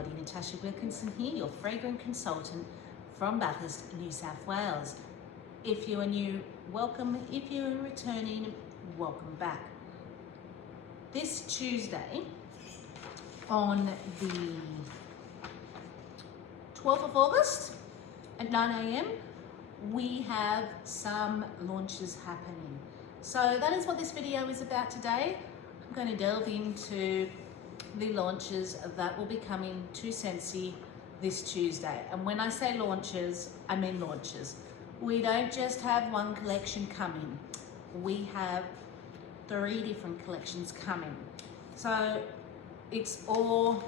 everybody, Natasha Wilkinson here, your fragrance consultant from Bathurst, New South Wales. If you are new, welcome. If you are returning, welcome back. This Tuesday, on the 12th of August at 9 AM, we have some launches happening. So that is what this video is about today. I'm going to delve into the launches that will be coming to Scentsy this Tuesday. And when I say launches, I mean launches. We don't just have one collection coming. We have 3 different collections coming. So it's all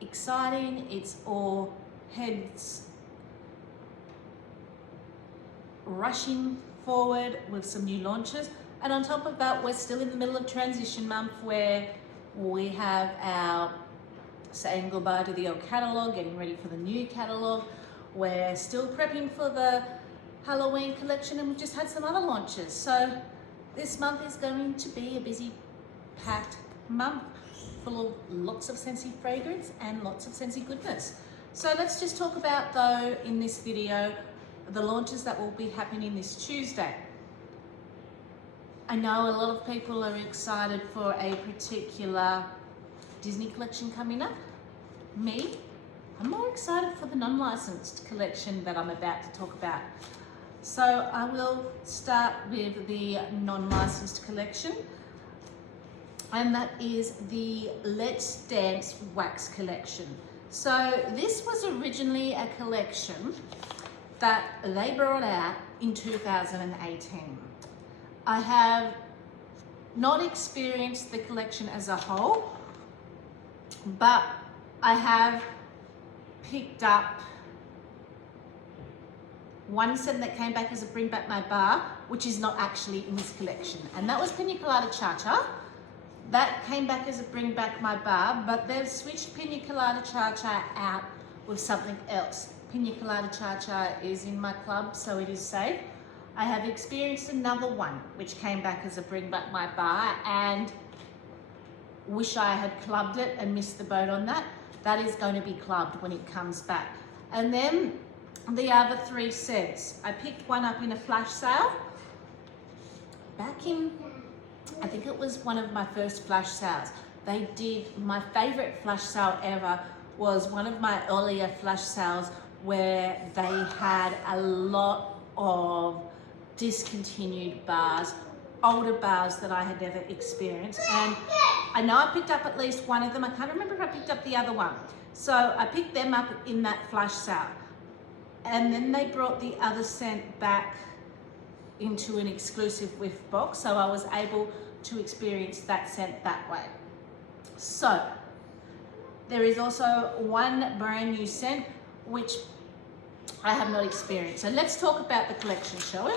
exciting, it's all heads rushing forward with some new launches. And on top of that, we're still in the middle of transition month where we have our saying goodbye to the old catalogue, getting ready for the new catalogue. We're still prepping for the Halloween collection, and we've just had some other launches. So this month is going to be a busy, packed month full of lots of Scentsy fragrance and lots of Scentsy goodness. So let's just talk about, though, in this video, the launches that will be happening this Tuesday. I know a lot of people are excited for a particular Disney collection coming up. Me, I'm more excited for the non-licensed collection that I'm about to talk about. So I will start with the non-licensed collection, and that is the Let's Dance Wax collection. So this was originally a collection that they brought out in 2018. I have not experienced the collection as a whole, but I have picked up one scent that came back as a Bring Back My Bar, which is not actually in this collection. And that was Pina Colada Cha-Cha. That came back as a Bring Back My Bar, but they've switched Pina Colada Cha-Cha out with something else. Pina Colada Cha-Cha is in my club, so it is safe. I have experienced another one which came back as a Bring Back My Bar, and wish I had clubbed it and missed the boat on that. That is going to be clubbed when it comes back. And then the other 3 scents. I picked one up in a flash sale back in, I think it was one of my first flash sales. They did, my favorite flash sale ever was one of my earlier flash sales where they had a lot of discontinued bars, older bars that I had never experienced. And I know I picked up at least one of them. I can't remember if I picked up the other one. So I picked them up in that flash sale. And then they brought the other scent back into an exclusive whiff box. So I was able to experience that scent that way. So there is also one brand new scent which I have not experienced. So let's talk about the collection, shall we?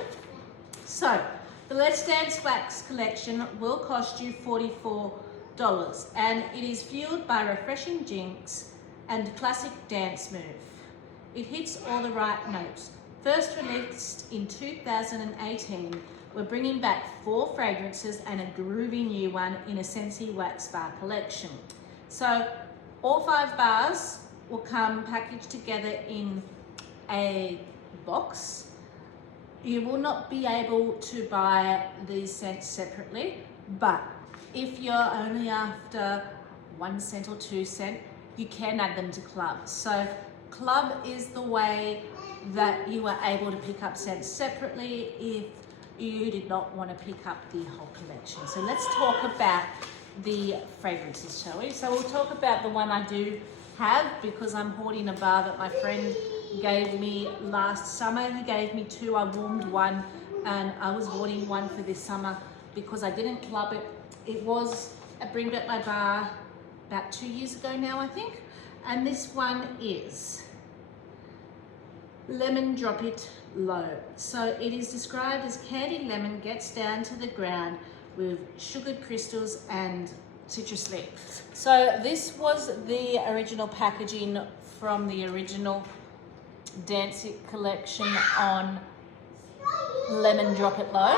So the Let's Dance Wax collection will cost you $44, and it is fueled by refreshing jinx and classic dance move. It hits all the right notes. First released in 2018, we're bringing back 4 fragrances and a groovy new one in a Scentsy Wax Bar collection. So all 5 bars will come packaged together in a box. You will not be able to buy these scents separately, but if you're only after 1 scent or 2 scent, you can add them to club. So club is the way that you are able to pick up scents separately if you did not want to pick up the whole collection. So let's talk about the fragrances, shall we? So we'll talk about the one I do have, because I'm hoarding a bar that my friend gave me last summer. He gave me 2, I warmed one, and I was hoarding one for this summer because I didn't club it. It was a Bring Back My Bar about 2 years ago now, I think. And this one is Lemon Drop It Low. So it is described as candied lemon gets down to the ground with sugared crystals and citrus leaf. So this was the original packaging from the original Dance It collection on Lemon Drop It Low.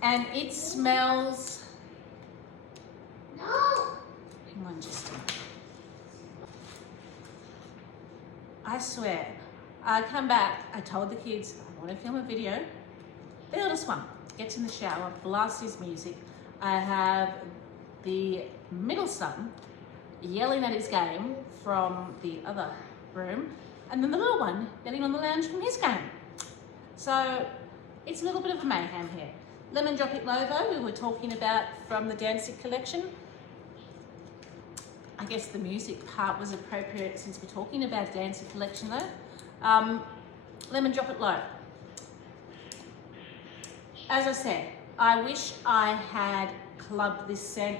And it smells Come on, just a minute. I swear, I come back, I told the kids, I want to film a video. The eldest one gets in the shower, blasts his music. I have the middle son yelling at his game from the other room, and then the little one getting on the lounge from his game. So it's a little bit of a mayhem here. Lemon Drop It Low though, we were talking about from the Scentsy collection. I guess the music part was appropriate since we're talking about Scentsy collection though. Lemon Drop It Low. As I said, I wish I had clubbed this scent,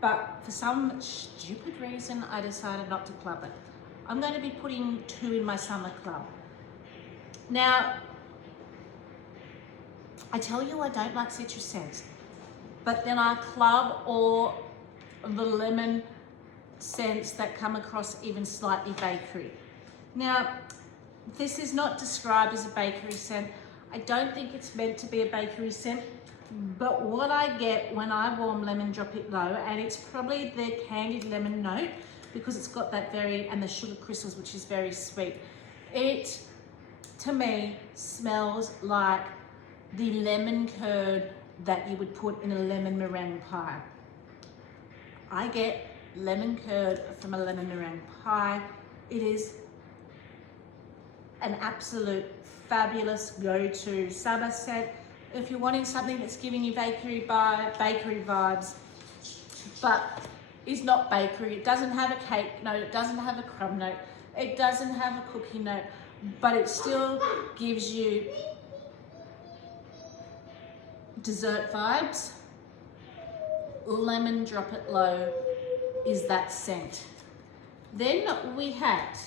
but for some stupid reason, I decided not to club it. I'm going to be putting 2 in my summer club. Now, I tell you I don't like citrus scents, but then I club all the lemon scents that come across even slightly bakery. Now, this is not described as a bakery scent. I don't think it's meant to be a bakery scent, but what I get when I warm Lemon Drop It Low, and it's probably the candied lemon note because it's got that and the sugar crystals, which is very sweet. It, to me, smells like the lemon curd that you would put in a lemon meringue pie. I get lemon curd from a lemon meringue pie. It is an absolute fabulous go-to summer scent. If you're wanting something that's giving you bakery vibes, but is not bakery, it doesn't have a cake note, it doesn't have a crumb note, it doesn't have a cookie note, but it still gives you dessert vibes. Lemon Drop It Low is that scent. Then we had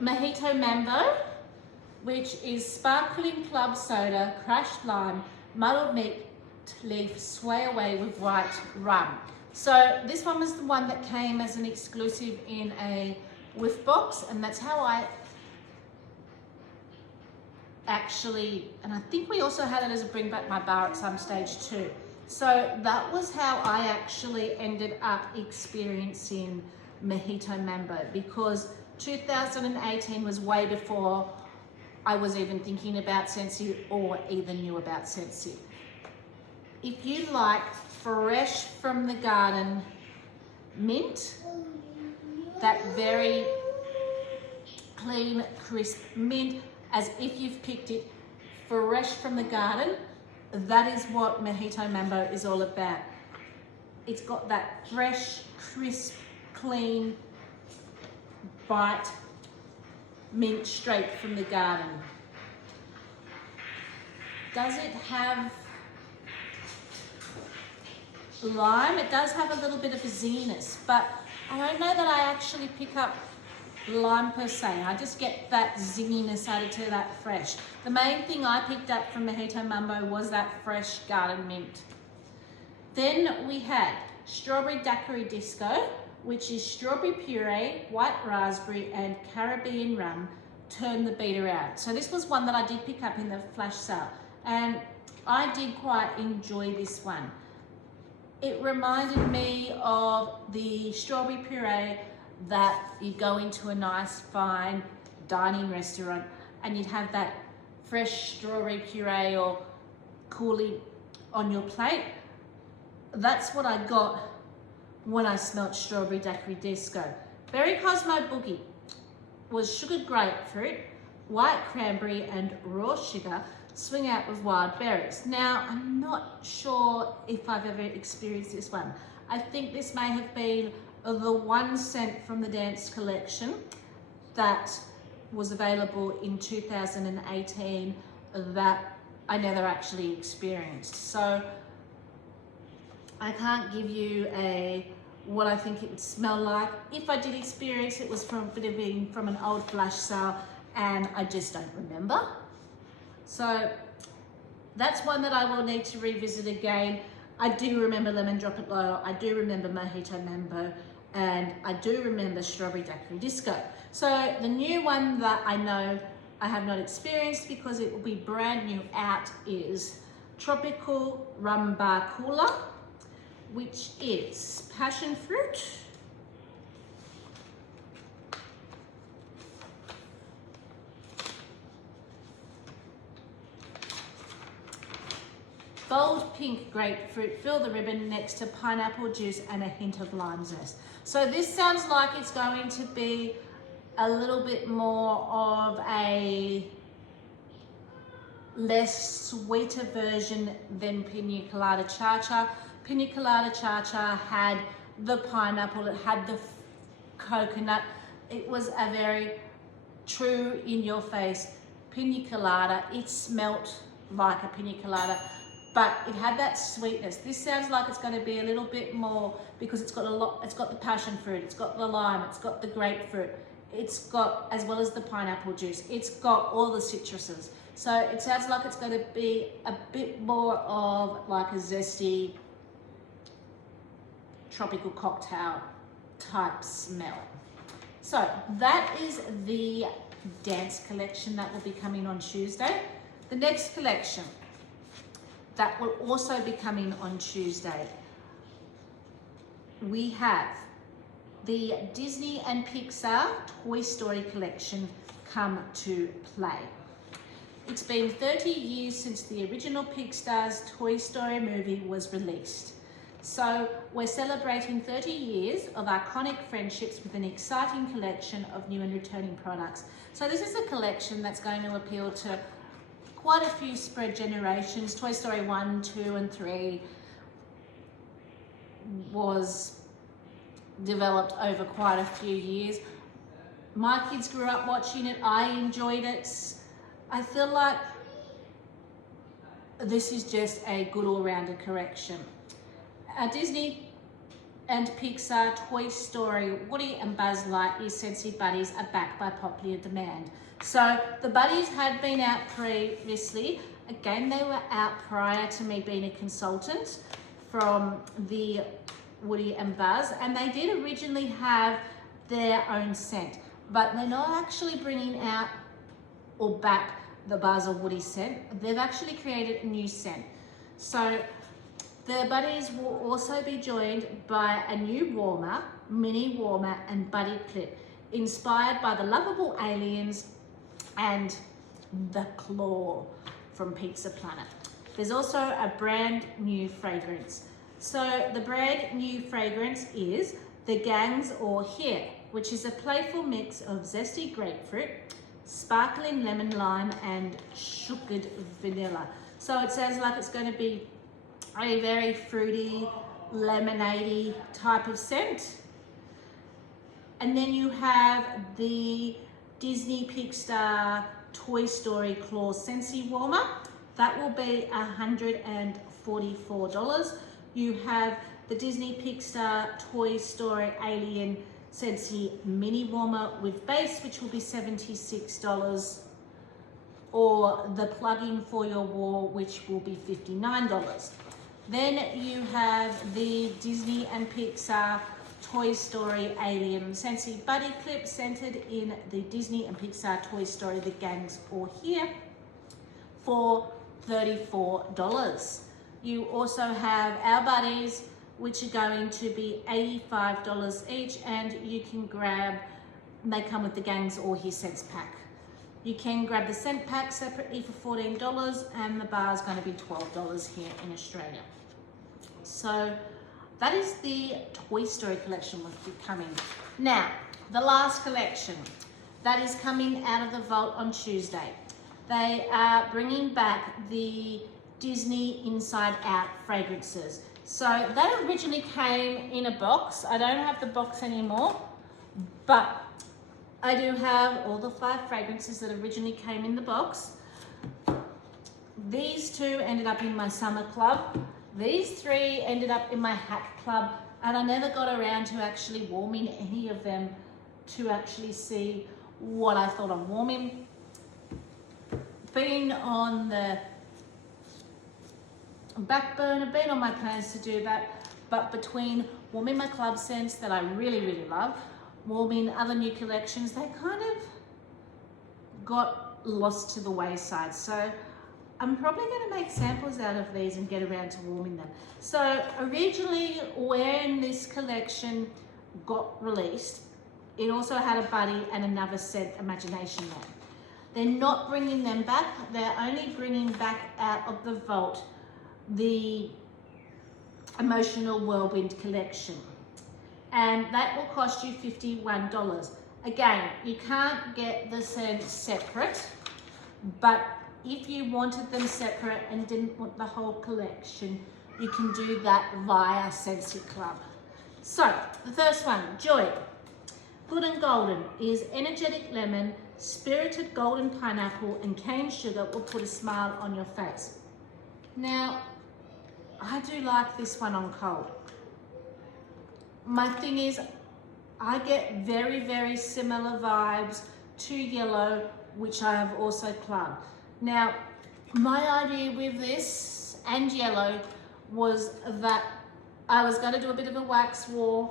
Mojito Mambo, which is sparkling club soda, crushed lime, muddled mint leaf, sway away with white rum. So this one was the one that came as an exclusive in a whiff box, and that's how I actually, and I think we also had it as a bring back my bar at some stage too. So that was how I actually ended up experiencing Mojito Mambo, because 2018 was way before I was even thinking about Scentsy or even knew about Scentsy. If you like fresh from the garden mint, that very clean, crisp mint, as if you've picked it fresh from the garden, that is what Mojito Mambo is all about. It's got that fresh, crisp, clean bite mint straight from the garden. Does it have lime? It does have a little bit of a ziness, but I don't know that I actually pick up lime per se. I just get that zinginess added to that fresh. The main thing I picked up from Mojito Mambo was that fresh garden mint. Then we had Strawberry Daiquiri Disco, which is strawberry puree, white raspberry, and Caribbean rum. Turn the beat around. So this was one that I did pick up in the flash sale, and I did quite enjoy this one. It reminded me of the strawberry puree that you go into a nice fine dining restaurant and you'd have that fresh strawberry puree or coulis on your plate. That's what I got when I smelt Strawberry Daiquiri Disco. Berry Cosmo Boogie was sugared grapefruit, white cranberry, and raw sugar. Swing out with wild berries. Now, I'm not sure if I've ever experienced this one. I think this may have been the one scent from the Dance collection that was available in 2018 that I never actually experienced. So I can't give you what I think it would smell like. If I did experience it, was would have been from an old flash sale, and I just don't remember. So that's one that I will need to revisit again. I do remember Lemon Drop It Low, I do remember Mojito Mambo, and I do remember Strawberry Daiquiri Disco. So the new one that I know I have not experienced because it will be brand new out is Tropical Rum Bar Cooler, which is passion fruit, gold pink grapefruit, fill the ribbon next to pineapple juice and a hint of lime zest. So this sounds like it's going to be a little bit more of a less sweeter version than Pina Colada Cha-Cha. Pina Colada Cha-Cha had the pineapple, it had the coconut. It was a very true in your face Pina Colada. It smelt like a Pina Colada, but it had that sweetness. This sounds like it's going to be a little bit more because it's got a lot, it's got the passion fruit, it's got the lime, it's got the grapefruit, it's got, as well as the pineapple juice, it's got all the citruses. So it sounds like it's going to be a bit more of like a zesty tropical cocktail type smell. So that is the dance collection that will be coming on Tuesday. The next collection that will also be coming on Tuesday, we have the Disney and Pixar Toy Story collection come to play. It's been 30 years since the original Pixar's Toy Story movie was released. So we're celebrating 30 years of iconic friendships with an exciting collection of new and returning products. So this is a collection that's going to appeal to quite a few spread generations. Toy Story 1, 2 and 3 was developed over quite a few years. My kids grew up watching it, I enjoyed it. I feel like this is just a good all-rounded collection. Disney and Pixar Toy Story Woody and Buzz Lightyear Scentsy Buddies are back by popular demand. So the Buddies had been out previously. Again, they were out prior to me being a consultant from the Woody and Buzz, and they did originally have their own scent, but they're not actually bringing out or back the Buzz or Woody scent. They've actually created a new scent. So the Buddies will also be joined by a new warmer, mini warmer and buddy clip, inspired by the lovable aliens and the claw from Pizza Planet. There's also a brand new fragrance. So the brand new fragrance is the Gangs or Here, which is a playful mix of zesty grapefruit, sparkling lemon lime and sugared vanilla. So it sounds like it's going to be a very fruity, lemonade-y type of scent. And then you have the Disney Pixar Toy Story Claw Scentsy Warmer. That will be $144. You have the Disney Pixar Toy Story Alien Scentsy Mini Warmer with base, which will be $76. Or the plug-in for your wall, which will be $59. Then you have the Disney and Pixar Toy Story Alien Scentsy Buddy Clip, scented in the Disney and Pixar Toy Story The Gangs Are Here, for $34. You also have our buddies, which are going to be $85 each, and you can grab, they come with the Gangs Are Here scents pack. You can grab the scent pack separately for $14, and the bar is going to be $12 here in Australia. So that is the Toy Story collection will be coming. Now, the last collection that is coming out of the vault on Tuesday. They are bringing back the Disney Inside Out fragrances. So that originally came in a box. I don't have the box anymore, but I do have all the 5 fragrances that originally came in the box. These 2 ended up in my summer club. These 3 ended up in my hat club, and I never got around to actually warming any of them to actually see what I thought of warming. Been on the back burner, been on my plans to do that, but between warming my club scents that I really, really love, warming other new collections, they kind of got lost to the wayside. So I'm probably going to make samples out of these and get around to warming them. So originally when this collection got released, it also had a buddy and another scent, Imagination Man. They're not bringing them back. They're only bringing back out of the vault the Emotional Whirlwind collection. And that will cost you $51. Again, you can't get the scents separate, but if you wanted them separate and didn't want the whole collection, you can do that via Scentsy Club. So, the first one, Joy. Good and Golden is energetic lemon, spirited golden pineapple, and cane sugar will put a smile on your face. Now, I do like this one on cold. My thing is, I get very, very similar vibes to Yellow, which I have also clubbed. Now, my idea with this and Yellow was that I was going to do a bit of a wax war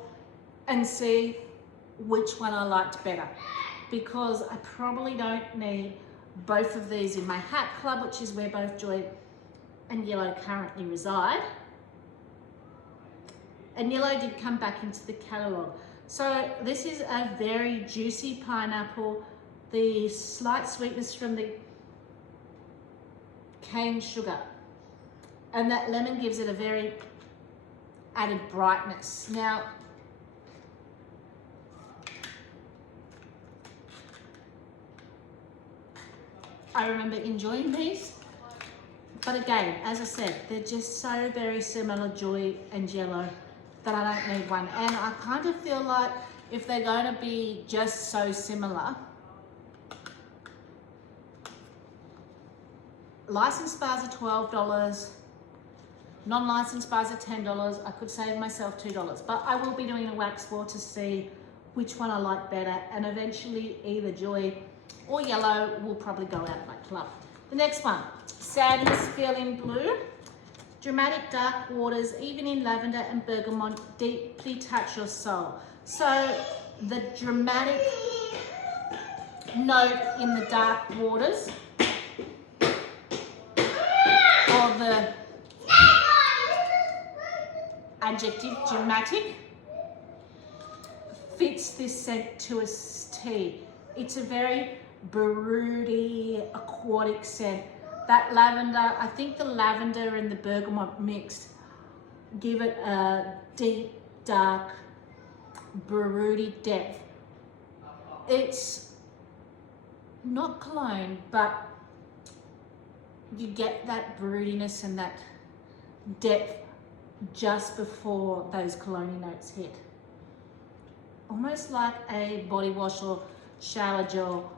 and see which one I liked better, because I probably don't need both of these in my hat club, which is where both Joy and Yellow currently reside. And Yellow did come back into the catalogue. So this is a very juicy pineapple, the slight sweetness from the cane sugar, and that lemon gives it a very added brightness. Now, I remember enjoying these, but again, as I said, they're just so very similar, Joy and Yellow, that I don't need one. And I kind of feel like if they're going to be just so similar, licensed bars are $12, non-licensed bars are $10. I could save myself $2, but I will be doing a wax war to see which one I like better, and eventually either Joy or Yellow will probably go out of my club. The next one, Sadness Feeling Blue. Dramatic dark waters, even in lavender and bergamot, deeply touch your soul. So the dramatic note in the dark waters, or the adjective dramatic, fits this scent to a T. It's a very broody, aquatic scent. That lavender, I think the lavender and the bergamot mixed give it a deep, dark, broody depth. It's not cologne, but you get that broodiness and that depth just before those cologne notes hit. Almost like a body wash or shower gel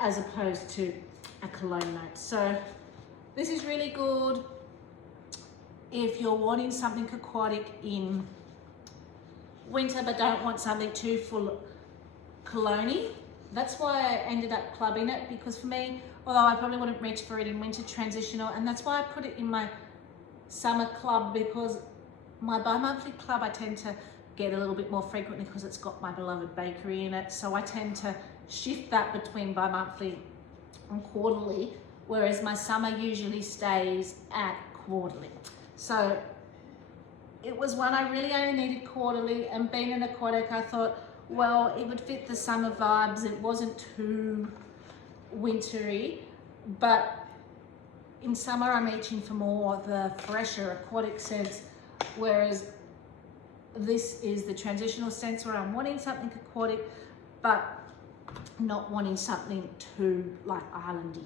as opposed to a cologne note. So this is really good if you're wanting something aquatic in winter but don't want something too full cologne-y. That's why I ended up clubbing it, because for me, although I probably wouldn't reach for it in winter, transitional, and that's why I put it in my summer club, because my bi-monthly club I tend to get a little bit more frequently because it's got my beloved bakery in it, so I tend to shift that between bi-monthly and quarterly, whereas my summer usually stays at quarterly. So it was one I really only needed quarterly, and being an aquatic, I thought, well, it would fit the summer vibes. It wasn't too wintry, but in summer I'm reaching for more of the fresher aquatic scents, whereas this is the transitional scents where I'm wanting something aquatic, but not wanting something too like islandy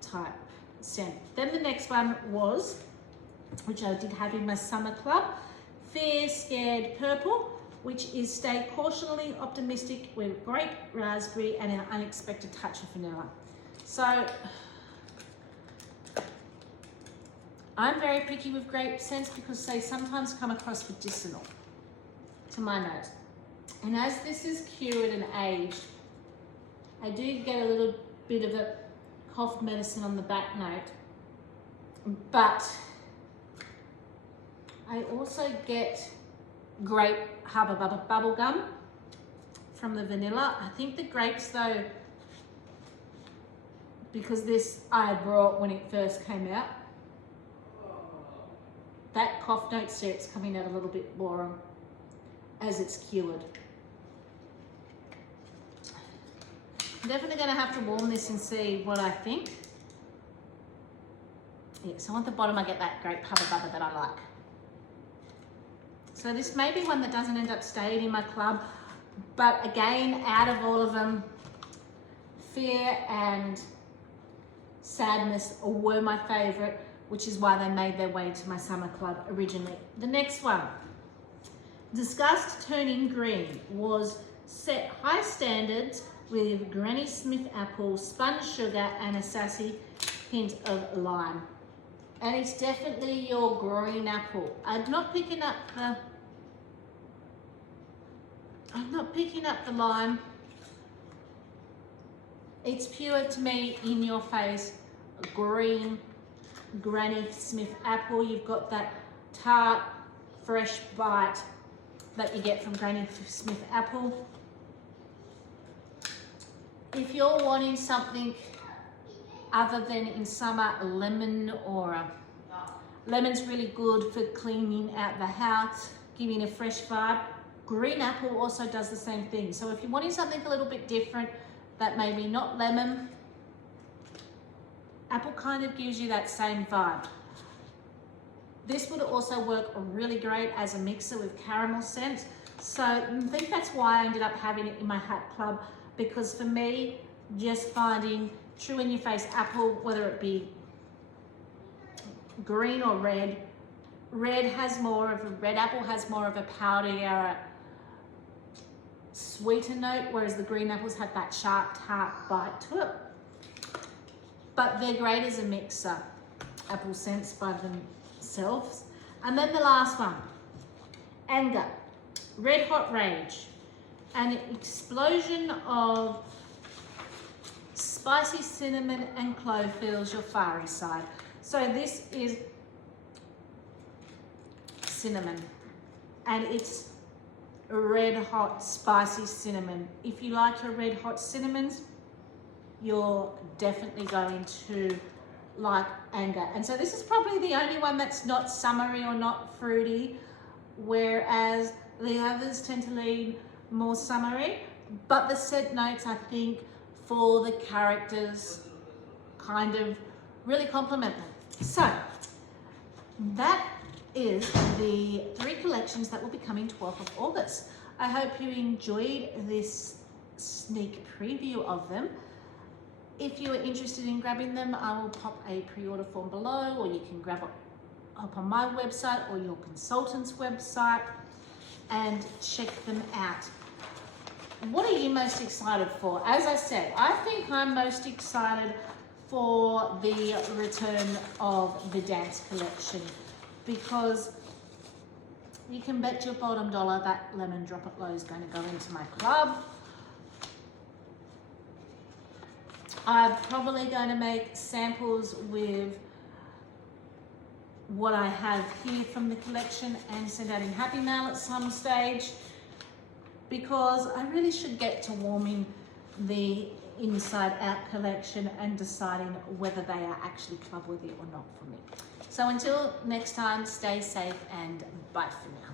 type scent. Then the next one was, which I did have in my summer club, Fair Scared Purple, which is stay cautiously optimistic with grape, raspberry, and an unexpected touch of vanilla. So I'm very picky with grape scents because they sometimes come across medicinal to my nose. And as this is cured and aged, I do get a little bit of a cough medicine on the back note, but I also get grape Hubba Bubba bubble gum from the vanilla. I think the grapes though because this I brought when it first came out. That cough note syrup's coming out a little bit more as it's cured. I'm definitely going to have to warm this and see what I think. Yeah, so at the bottom I get that great puffer bubba that I like. So this may be one that doesn't end up staying in my club, but again, out of all of them, Fear and Sadness were my favorite, which is why they made their way to my summer club originally. The next one, Disgust Turning Green, was set high standards with Granny Smith apple, spun sugar, and a sassy hint of lime. And it's definitely your green apple. I'm not picking up the lime. It's pure to me, in your face, green Granny Smith apple. You've got that tart, fresh bite that you get from Granny Smith apple. If you're wanting something other than in summer, lemon lemon's really good for cleaning out the house, giving a fresh vibe. Green apple also does the same thing. So if you're wanting something a little bit different, that maybe not lemon, apple kind of gives you that same vibe. This would also work really great as a mixer with caramel scent. So I think that's why I ended up having it in my hat club, because for me, just finding true in your face apple, whether it be green or red, red apple has more of a powdery, sweeter note, whereas the green apples have that sharp, tart bite to it. But they're great as a mixer, apple scents by themselves. And then the last one, Anger, Red Hot Rage, an explosion of spicy cinnamon and clove fills your fiery side. So this is cinnamon, and it's red hot spicy cinnamon. If you like your red hot cinnamons, you're definitely going to like Anger. And so this is probably the only one that's not summery or not fruity, whereas the others tend to lean more summery, but the scent notes, I think, for the characters kind of really complement them. So that is the 3 collections that will be coming 12th of August. I hope you enjoyed this sneak preview of them. If you are interested in grabbing them, I will pop a pre-order form below, or you can grab it up on my website or your consultant's website and check them out. What are you most excited for? As I said, I think I'm most excited for the return of the dance collection, because you can bet your bottom dollar that Lemon Drop It Low is going to go into my club. I'm probably going to make samples with what I have here from the collection and send out in Happy Mail at some stage, because I really should get to warming the Inside Out collection and deciding whether they are actually club worthy or not for me. So until next time, stay safe and bye for now.